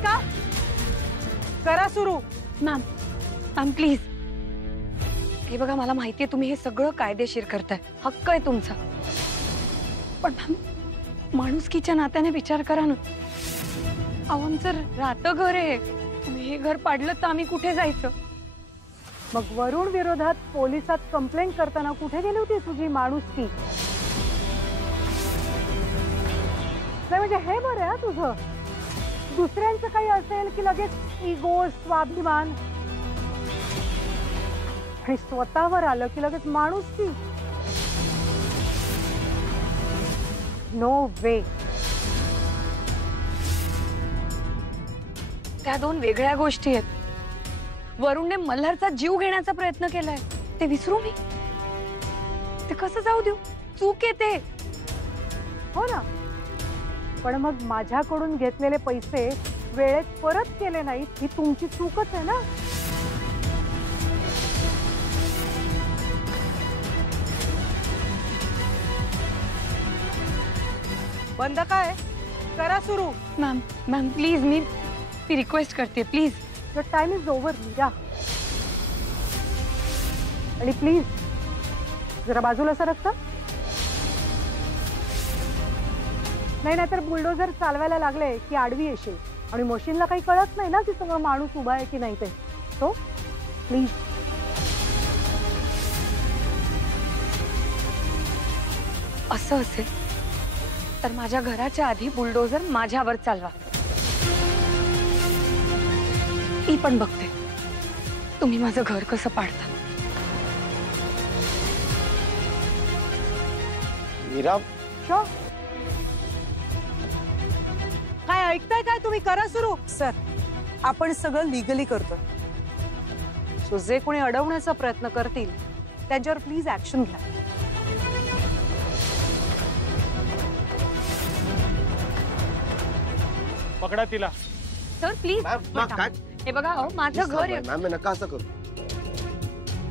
का? करा सुरू. Ma'am ma'am please. हे बघा मला माहितीये तुम्ही हे सगळं कायदेशीर करताय, हक्क आहे तुमचा, पण मॅम माणुसकीच्या नात्याने विचार करा ना. अहो आमचं राहतं घर आहे, तुम्ही हे घर पाडलं तर आम्ही कुठे जायचं? मग वरुण विरोधात पोलिसात कंप्लेंट करताना कुठे गेली होती तुझी माणुसकी? नाही म्हणजे हे बरं आहे तुझं. दुसऱ्यांचं काही असेल की लगेच इगो, स्वाभिमान, आणि स्वतःवर आलं की लगेच माणुसकी. नो वे. त्या दोन वेगळ्या गोष्टी आहेत. वरुणने मल्हारचा जीव घेण्याचा प्रयत्न केलाय, ते विसरू मी? ते कसं जाऊ देऊ? चूक आहे ते. हो ना, पण मग माझ्याकडून घेतलेले पैसे वेळेत परत केले नाहीत ही तुमची चूकच आहे ना. बंद काय? करा सुरू. मॅम मॅम प्लीज, मी रिक्वेस्ट करते please. Your time is over, Meera. आणि प्लीज जरा बाजूला सरकता. नाहीतर बुलडोझर चालवायला लागले की आडवी येशील आणि मशीनला काही कळत नाही ना की समोर माणूस उभा आहे की नाही ते. तो प्लीज. असं असेल तर माझ्या घराच्या आधी बुलडोझर माझ्यावर चालवा. मी पण बघते तुम्ही माझं घर कसं पाडता. मीरा, शो काय ऐकताय काय तुम्ही? करा सुरू. सर आपण सगळं लिगली करतो, सो जे कोणी अडवण्याचा प्रयत्न करतील त्यांच्यावर प्लीज ऍक्शन घ्या. पकडा तिला. Sir please. हे बघा अहो माझं घर आहे. मॅम नका असं करू.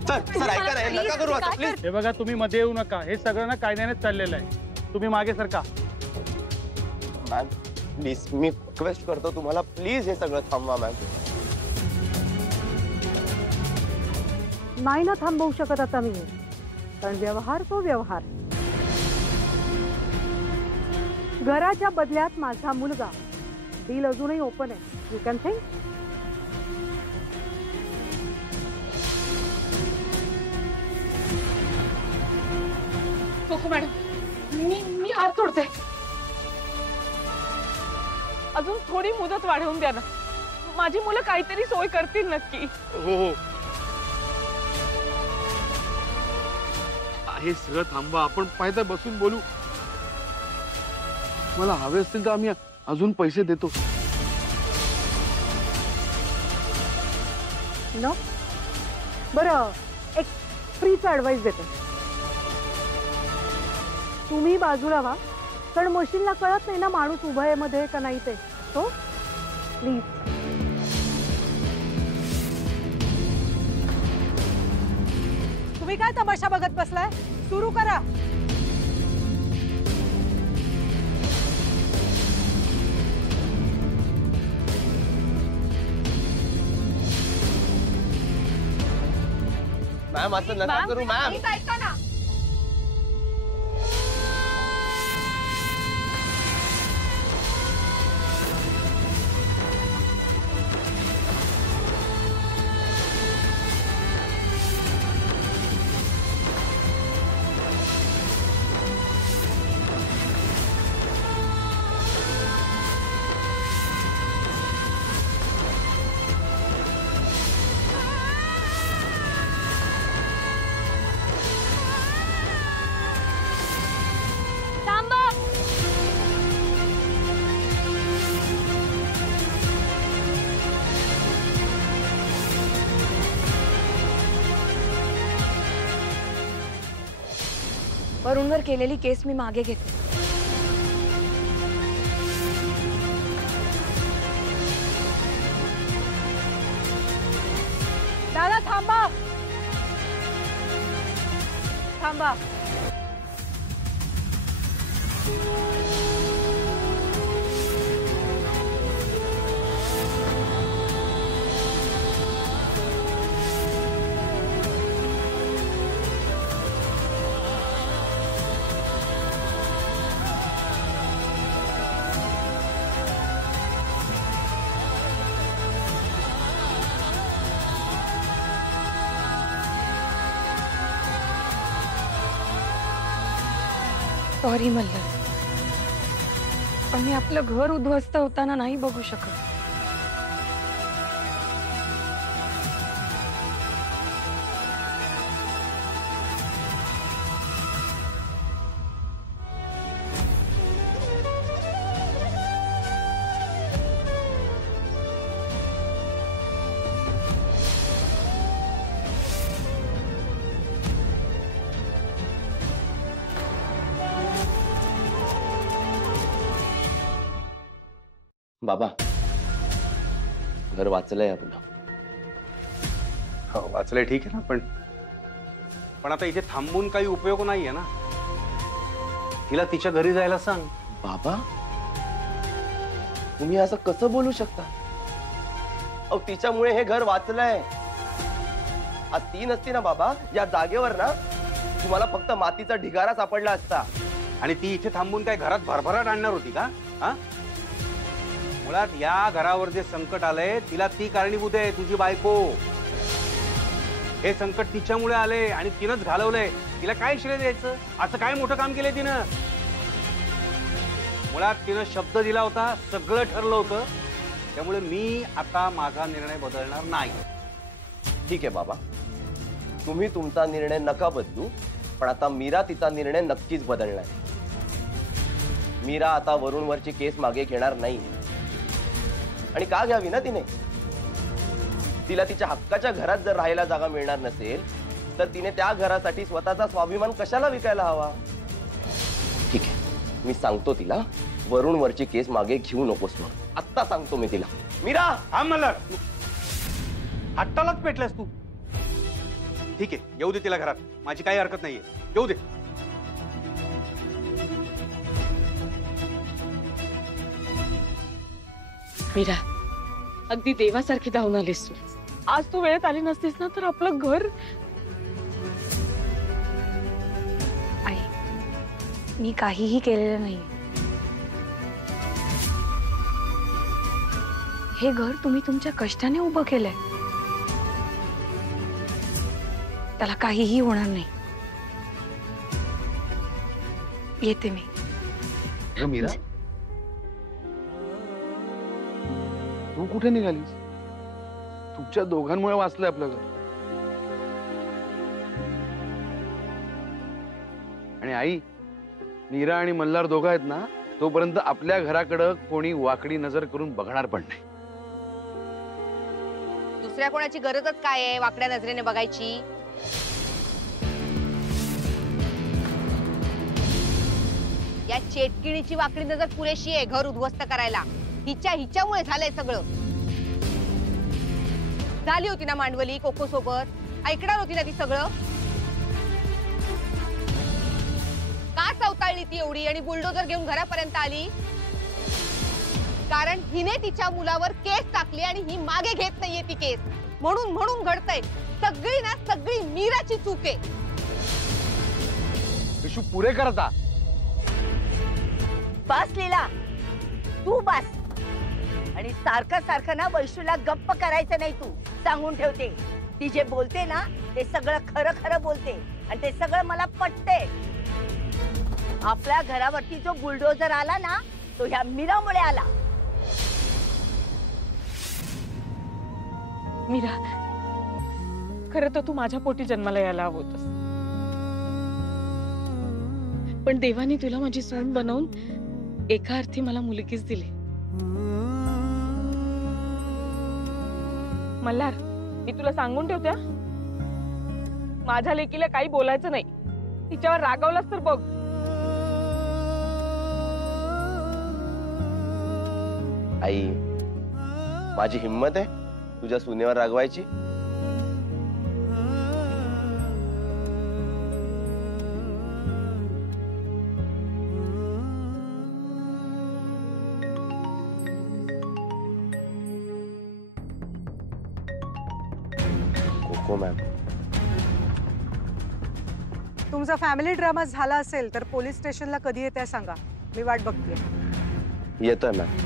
सर ऐका ना, नका करू आता प्लीज. हे बघा तुम्ही मध्ये येऊ नका, हे सगळं ना कायद्यानेच चाललेलं आहे. तुम्ही मागे सरका. मॅम प्लीज, मी रिक्वेस्ट करतो तुम्हाला, प्लीज हे सगळं थांबवा मॅम. नाही ना थांबवू शकत आता मी, कारण व्यवहार तो व्यवहार. घराच्या बदल्यात माझा मुलगा. डील अजूनही ओपन आहे. You can think. मॅडम मी हात तोडते. अजून थोडी मुदत वाढवून द्या ना, माझी मुलं काहीतरी सोय करतील नक्की. हो हो हे सगळं थांबवा, आपण पायदा बसून बोलू. मला हवे असतील तर आम्ही अजून पैसे देतो. नो बरं, एक फ्रीचा ऍडवाइस देते. तुम्ही बाजूला व्हा, कारण मशीनला कळत नाही ना माणूस उभा आहे मध्ये का नाही ते. So please. तुम्ही काय तमाशा बघत बसलाय? सुरू करा. मॅम असं नका करू मॅम. ऐका ना. वरुणवर केलेली केस मी मागे घेते. दादा थांबा. थांबा. सॉरी मल्हार, पण मी आपलं घर उद्ध्वस्त होताना नाही बघू शकत. बाबा, घर वाचलंय आपलं. हो वाचलंय, ठीक आहे ना, पण आता इथे थांबून काही उपयोग नाहीये ना. तिला तिच्या घरी जायला सांग. बाबा, तुम्ही असं कसं बोलू शकता? अहो, तिच्यामुळे हे घर वाचलंय. आज ती नसती ना बाबा, या जागेवर ना तुम्हाला फक्त मातीचा ढिगारा सापडला असता. आणि ती इथे थांबून काय घरात भरभराट आणणार होती का? हा, मुळात या घरावर जे संकट आलंय तिला ती कारणीभूत आहे, तुझी बायको. हे संकट तिच्यामुळे आले आणि तिनंच घालवलंय. तिला काय श्रेय द्यायचं? असं काय मोठं काम केलंय तिनं? मुळात तिनं शब्द दिला होता, सगळं ठरलं होतं. त्यामुळे मी आता माझा निर्णय बदलणार नाही. ठीक आहे बाबा, तुम्ही तुमचा निर्णय नका बदलू, पण आता मीरा तिचा निर्णय नक्कीच बदलणार. मीरा आता वरूणवरची केस मागे घेणार नाही. आणि का घ्यावी ना तिने? तिला तिच्या हक्काच्या घरात जर राहायला जागा मिळणार नसेल तर तिने त्या घरासाठी स्वतःचा स्वाभिमान कशाला विकायला हवा? ठीक आहे, मी सांगतो तिला, वरूणवरची केस मागे घेऊ नकोस. मग आत्ता सांगतो मी तिला. मीरा, हा मल्हार, हट्टालाच पेटलास तू. ठीक आहे, येऊ दे तिला घरात, माझी काही हरकत नाहीये, येऊ दे. मीरा, अगदी देवासारखी धावून आलीस तू. आज तू वेळेत आली नसतीस ना तर आपलं घर. आई, मी काहीही केलेलं नाही. हे घर तुम्ही तुमच्या कष्टाने उभं केलंय. त्याला काहीही होणार नाही. येते मी. मीरा, तू कुठे निघालीस? तुमच्या दोघांमुळे वाचलंय आपलं घर. आणि आई, मीरा आणि मल्हार दोघं आहेत ना, तोपर्यंत आपल्या घराकडे कोणी वाकडी नजर करून बघणार पण नाही. दुसऱ्या कोणाची गरजच काय आहे वाकड्या नजरेने बघायची? या चेटकिणीची वाकडी नजर पुरेशी आहे घर उद्ध्वस्त करायला. हिच्यामुळे झालंय सगळं. झाली होती ना मांडवली कोको सोबत, ऐकणार होती ना ती सगळं? का चवताळली ती एवढी आणि बुलडोजर घेऊन घरापर्यंत आली? कारण हिने तिच्या मुलावर केस टाकली आणि ही मागे घेत नाहीये ती केस. म्हणून घडतंय. सगळी ना सगळी मीराची चूक आहे. विशू, पुरे करता. बस लीला, तू बस. आणि सारखं ना वैशूला गप्प करायचं नाही. तू सांगून ठेवते, ती जे बोलते ना ते सगळं खरं बोलते आणि ते सगळं मला पटते. आपल्या घरावरती जो बुलडोजर आला ना तो ह्या मीरामुळे आला. मीरा, खरं तर तू माझ्या पोटी जन्माला यायला हवं होतंस. पण देवाने तुला माझी सून बनवून एका अर्थी मला मुलगीच दिली. मल्हार, मी तुला सांगून ठेवते, माझ्या लेकीला काही बोलायचं नाही. तिच्यावर रागावलास तर बघ. आई, माझी हिम्मत आहे तुझ्या सुनेवर रागवायची? कोको मॅम, तुमचा फॅमिली ड्रामा झाला असेल तर पोलीस स्टेशनला कधी येते सांगा, मी वाट बघते. येतोय मॅम.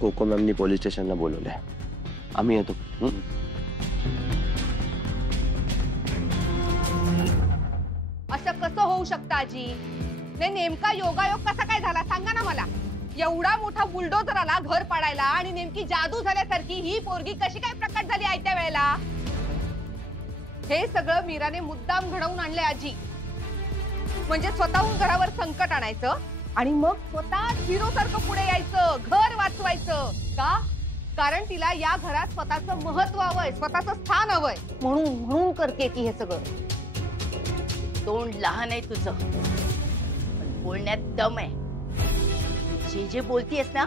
कोको मॅमनी पोलीस स्टेशनला बोलवलंय. आम्ही येतो. असं कसं होऊ शकतं आजी? नेमका योगायोग कसा काय झाला सांगा ना मला. एवढा मोठा बुलडोझर आला घर पाडायला आणि नेमकी जादू झाल्यासारखी ही पोरगी कशी काय प्रकट झाली आयत्या वेळेला? हे सगळं मीराने मुद्दाम घडवून आणले आजी. म्हणजे स्वतःहून घरावर संकट आणायचं आणि मग स्वतः हिरो सारखं पुढे यायचं, घर वाचवायचं. का? कारण तिला या घरात स्वतःचं महत्व हवंय, स्वतःचं स्थान हवंय म्हणून करते ती हे सगळं. तोंड लहान आहे तुझं, पण बोलण्यात दम आहे. जे जे बोलतीयस ना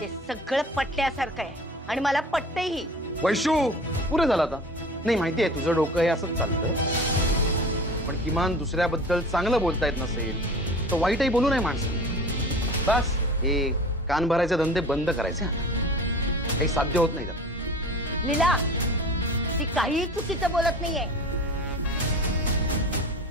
ते सगळं पटण्यासारखं आहे आणि मला पटतंही. वैशू, पुरे झालं आता. नाही माहितीये तुझं डोकं हे असंच चालतं, पण किमान दुसऱ्याबद्दल चांगलं बोलता येत नसेल तर वाईटही बोलू नये माणसं. बस हे कान भरायचे धंदे बंद करायचे आता. काही साध्य होत नाही त्यात. लीला, ती काहीही चुकीचं बोलत नाहीये,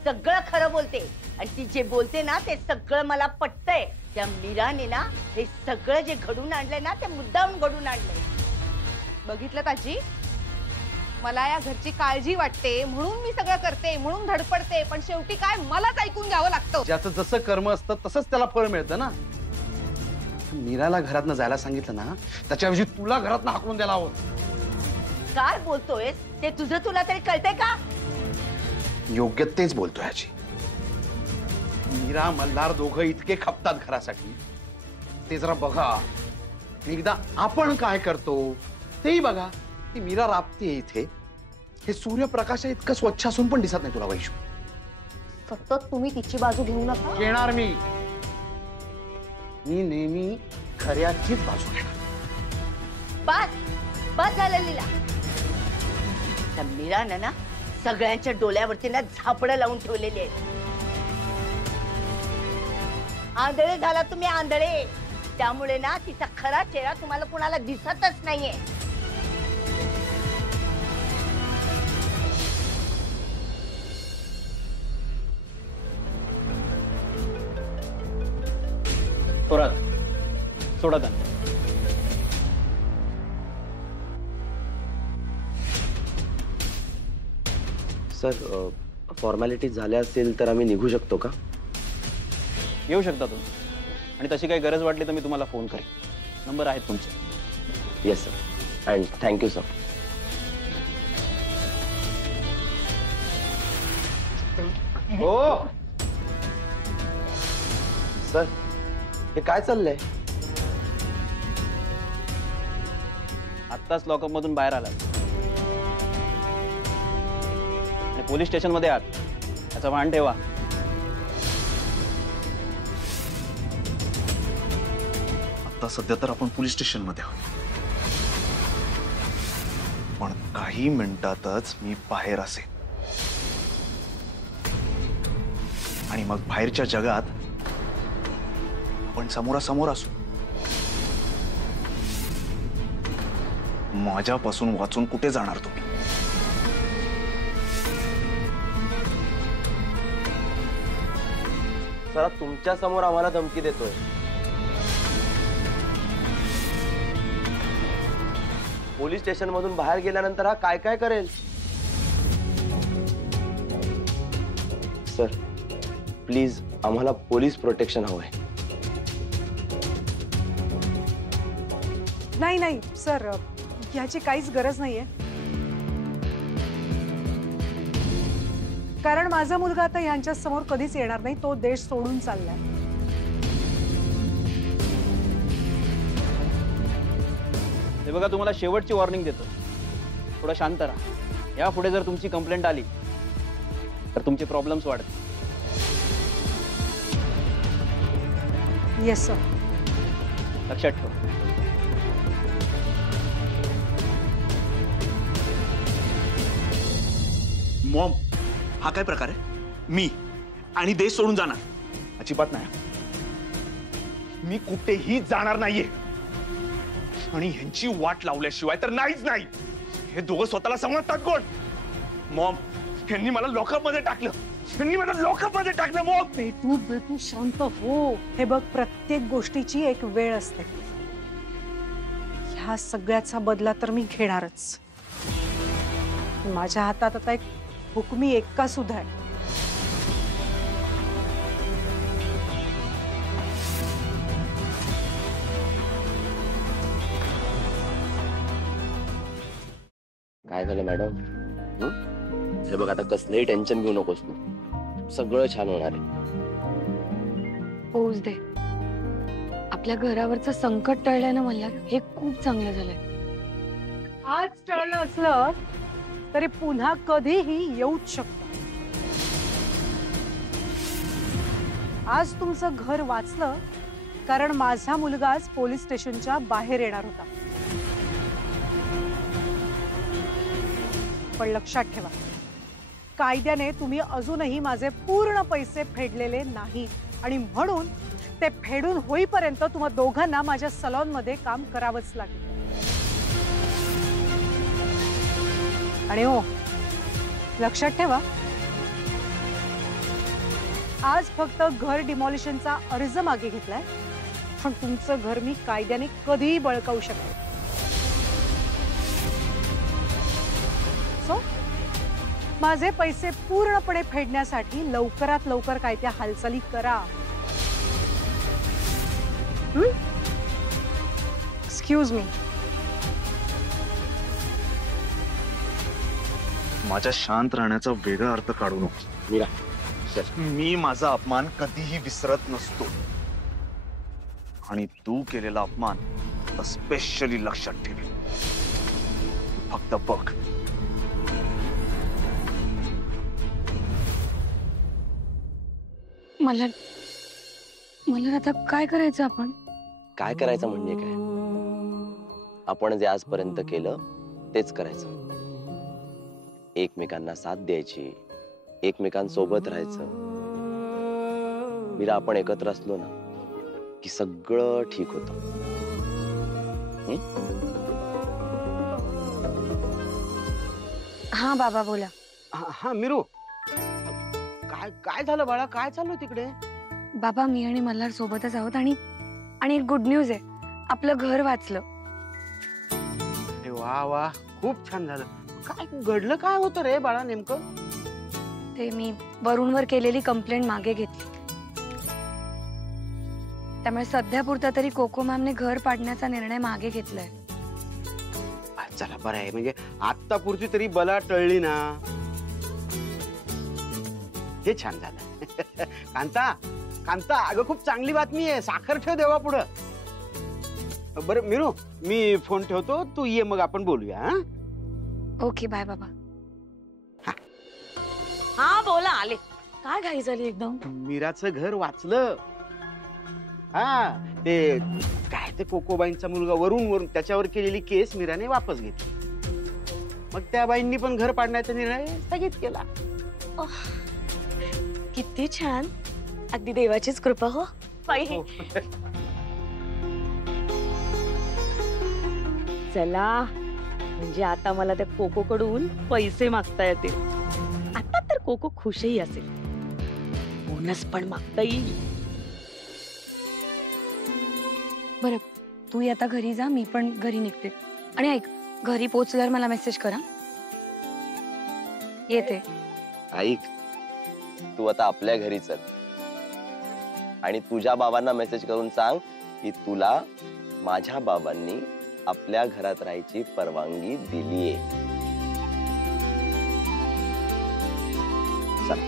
सगळं खरं बोलते आणि ती जे बोलते ना ते सगळं मला पटतंय. त्या मीराने ना हे सगळं जे घडून आणलंय ना ते मुद्दाम घडून आणलंय. बघितलं ताजी, मला या घरची काळजी वाटते म्हणून मी सगळं करते, म्हणून धडपडते, पण शेवटी काय मलाच ऐकून घ्यावं लागतं. ज्याचं जसं कर्म असतं तसंच त्याला फळ मिळतं ना. मीराला घरातनं जायला सांगितलं ना, त्याच्याऐवजी तुला घरातनं हाकलून द्यायला हवं. काय बोलतोयस ते तुझं तुला तरी कळतंय का? योग्य तेच बोलतोय आजी. मीरा मल्हार दोघं इतके खपतात घरासाठी, ते जरा बघा. आणि एकदा आपण काय करतो तेही बघा. ती मीरा राबते इथे, हे सूर्यप्रकाश इतकं स्वच्छ असून पण दिसत नाही तुला वैशू. सतत तुम्ही तिची बाजू घेऊ नका. घेणार मी नेहमी खऱ्याचीच बाजू घेणार. बस झालं लीला. त्या मीरानं ना सगळ्यांच्या डोळ्यावरती ना झापडं लावून ठेवलेली आहेत. आंधळे झाला तुम्ही, आंधळे. त्यामुळे ना तिचा खरा चेहरा तुम्हाला कुणाला दिसतच नाहीये. सोडा त्यांना. सर, फॉर्मॅलिटी झाल्या असेल तर आम्ही निघू शकतो का? येऊ शकता तुम्ही, आणि तशी काही गरज वाटली तर मी तुम्हाला फोन करेन. नंबर आहेत तुमचे. Yes sir, and thank you sir. हो सर, हे काय चाललंय? आत्ताच लॉकअप मधून बाहेर आला आणि पोलीस स्टेशन मध्ये आहात, याचा भान ठेवा. आता सध्या तर आपण पोलीस स्टेशन मध्ये आहोत, पण काही मिनिटातच मी बाहेर असेन आणि मग बाहेरच्या जगात आपण समोरासमोर असू. माझ्यापासून वाचून कुठे जाणार तुम्ही? सर, तुमच्या समोर आम्हाला धमकी देतोय. पोलीस स्टेशन मधून बाहेर गेल्यानंतर हा काय काय करेल? सर प्लीज, आम्हाला पोलीस प्रोटेक्शन हवंय. नाही सर, ह्याची काहीच गरज नाहीये. कारण माझा मुलगा आता यांच्या समोर कधीच येणार नाही. तो देश सोडून चाललाय. हे बघा, तुम्हाला शेवटची वॉर्निंग देतो, थोडं शांत राहा. यापुढे जर तुमची कंप्लेंट आली तर तुमचे प्रॉब्लेम्स वाढतील. Yes sir. लक्षात ठेवा. मॉम, हा काय प्रकार आहे? मी आणि देश सोडून जाणार? अजिबात नाही. मी कुठेही जाणार नाहीये आणि ह्यांची वाट लावल्याशिवाय तर नाहीच नाही. हे दोघं स्वतःला समजतात कोण? मॉम, ह्यांनी मला लॉकअप मध्ये टाकलं. मॉम, बेटू शांत हो. हे बघ, प्रत्येक गोष्टीची एक वेळ असते. ह्या सगळ्याचा बदला तर मी घेणारच. माझ्या हातात आता एक हुकमी एक्का सुद्धा आहे. काय झालं मॅडम? हे बघ, आता कसलंही टेन्शन घेऊ नकोस तू. सगळं छान होणार आहे. होऊच दे. आपल्या घरावरचं संकट टळलंय ना मल्हार, हे खूप चांगलं झालंय. आज टळलं असलं तरी पुन्हा कधीही येऊच शकतं. आज तुमचं घर वाचलं कारण माझा मुलगा आज पोलीस स्टेशनच्या बाहेर येणार होता. पण लक्षात ठेवा, कायद्याने तुम्ही अजूनही माझे पूर्ण पैसे फेडलेले नाहीत आणि म्हणून ते फेडून होईपर्यंत तुम्हा दोघांना माझ्या सलॉन मध्ये काम करावंच लागेल. आणि हो, लक्षात ठेवा, आज फक्त घर डिमॉलिशनचा अर्ज मागे घेतलाय, पण तुमचं घर मी कायद्याने कधीही बळकावू शकते. सो माझे पैसे पूर्णपणे फेडण्यासाठी लवकरात लवकर काय त्या हालचाली करा. Excuse me. माझ्या शांत राहण्याचा वेगळा अर्थ काढू नको. मीरा, मी माझा अपमान कधीही विसरत नसतो आणि तू केलेला अपमान स्पेशली लक्षात ठेवेल. फक्त बघ. मल्हार, आता काय करायचं आपण? काय करायचं म्हणजे काय? आपण जे आजपर्यंत केलं तेच करायचं. एकमेकांना साथ द्यायची, एकमेकांसोबत राहायचं. मीरा, आपण एकत्र असलो ना की सगळं ठीक होतं. हा बाबा बोला. हा मीरू, काय झालं बाळा? काय चालू तिकडे? बाबा, मी आणि मल्हार सोबतच आहोत आणि एक गुड न्यूज आहे. आपलं घर वाचलं. वा वा, खूप छान झालं. काय घडलं? काय होतं रे बाळा नेमकं? ते मी वरूणवर केलेली कंप्लेंट मागे घेतली. त्यामुळे सध्यापुरता तरी कोको मॅमने घर पाडण्याचा निर्णय मागे घेतलाय. चला, बरं आहे. म्हणजे आता पुरती तरी बला टळली ना. हे छान झालं. कांता, अगं खूप चांगली बातमी आहे. साखर ठेव देवा पुढं. बरं मीरू, मी फोन ठेवतो, तू ये, मग आपण बोलूया. हा, ओके, बाय बाबा. हा बोला, आले. काय घाई झाली एकदम? मीराचं घर वाचलं. हा, ते काय, ते कोकोबाईंचा मुलगा वरून त्याच्यावर केलेली केस मीराने वापस घेतली. मग त्या बाईंनी पण घर पाडण्याचा निर्णय स्थगित केला. किती छान. अगदी देवाचीच कृपा हो बाई. चला, म्हणजे आता मला त्या कोको कडून पैसे मागता येतील. आता तर कोको खुशही असेल. बोनस पण मागता येईल. बरं, तू आता घरी जा, मी पण घरी निघते. आणि ऐक, घरी पोहोचल्यावर मला मेसेज करा. येते. ऐक, तू आता आपल्या घरी चल आणि तुझ्या बाबांना मेसेज करून सांग की तुला माझ्या बाबांनी आपल्या घरात राहायची परवानगी दिलीये. चल.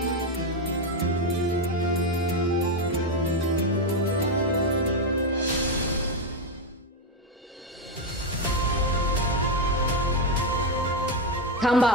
थांबा.